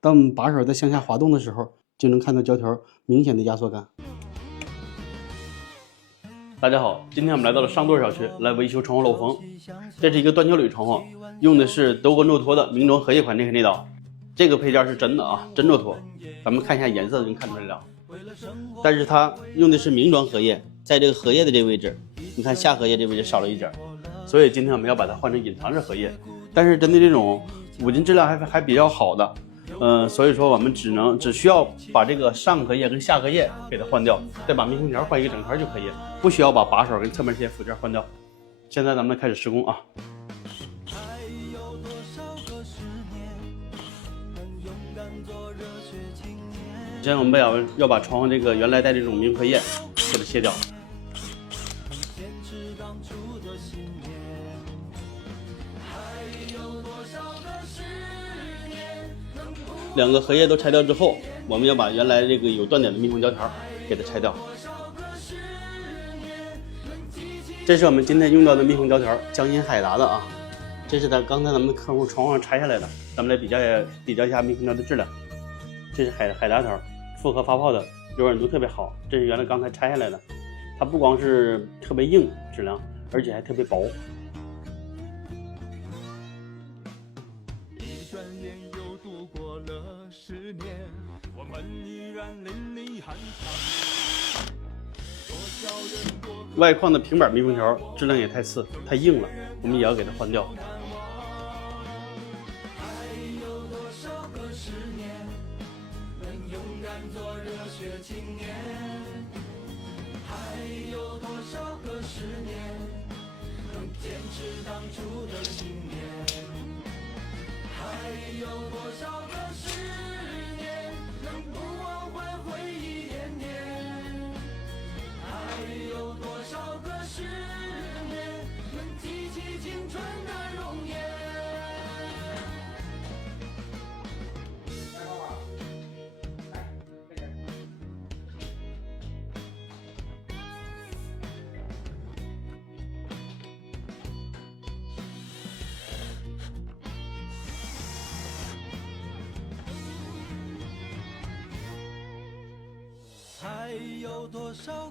当我们把手在向下滑动的时候，就能看到胶条明显的压缩感。大家好，今天我们来到了上垛小区来维修窗户漏风。这是一个断桥铝窗户，用的是德国诺托的明装荷叶款内肯内导。这个配件是真的啊，真诺托。咱们看一下颜色就能看出来了。但是它用的是明装荷叶，在这个荷叶的这个位置，你看下荷叶这位置少了一截，所以今天我们要把它换成隐藏式荷叶。但是针对这种五金质量还比较好的，所以说我们只需要把这个上荷叶跟下荷叶给它换掉，再把密封条换一个整块就可以，不需要把把手跟侧面这些附件换掉。现在咱们开始施工啊。首先我们要把窗户这个原来带这种明荷叶给它卸掉。两个荷叶都拆掉之后，我们要把原来这个有断点的密封胶条给它拆掉。这是我们今天用到的密封胶条，江阴海达的啊。这是刚才咱们的客户窗户上拆下来的，咱们来比较一下密封条的质量。这是海达条，复合发泡的，柔软度特别好。这是原来刚才拆下来的，它不光是特别硬质量，而且还特别薄。外框的平板密封条质量也太次太硬了，我们也要给它换掉。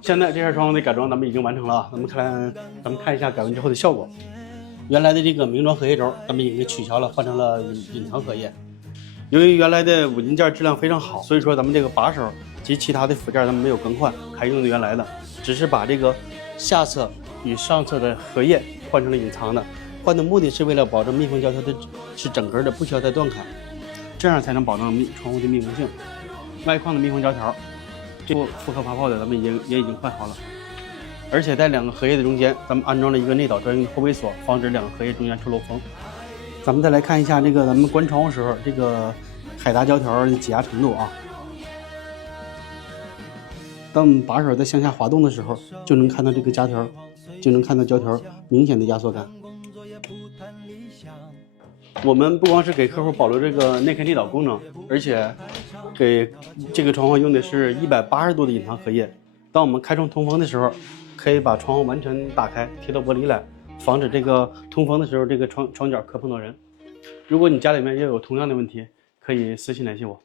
现在这扇窗户的改装咱们已经完成了啊，咱们看一下改完之后的效果。原来的这个明装荷叶轴咱们已经给取消了，换成了隐藏荷叶。由于原来的五金件质量非常好，所以说咱们这个把手及其他的附件咱们没有更换，还用的原来的，只是把这个下侧与上侧的荷叶换成了隐藏的。换的目的是为了保证密封胶条的是整根的，不需要再断开，这样才能保证窗户的密封性。外框的密封胶条这个复合发泡的咱们也已经换好了，而且在两个荷叶的中间咱们安装了一个内导专用的后背锁，防止两个荷叶中间出漏风。咱们再来看一下这个咱们关窗户时候这个海达胶条的挤压程度啊。当我们把手在向下滑动的时候，就能看到这个胶条明显的压缩感。我们不光是给客户保留这个内开内导功能，而且给这个窗户用的是180度的隐藏荷叶。当我们开窗通风的时候，可以把窗户完全打开贴到玻璃来，防止这个通风的时候这个窗角磕碰到人。如果你家里面也有同样的问题，可以私信联系我。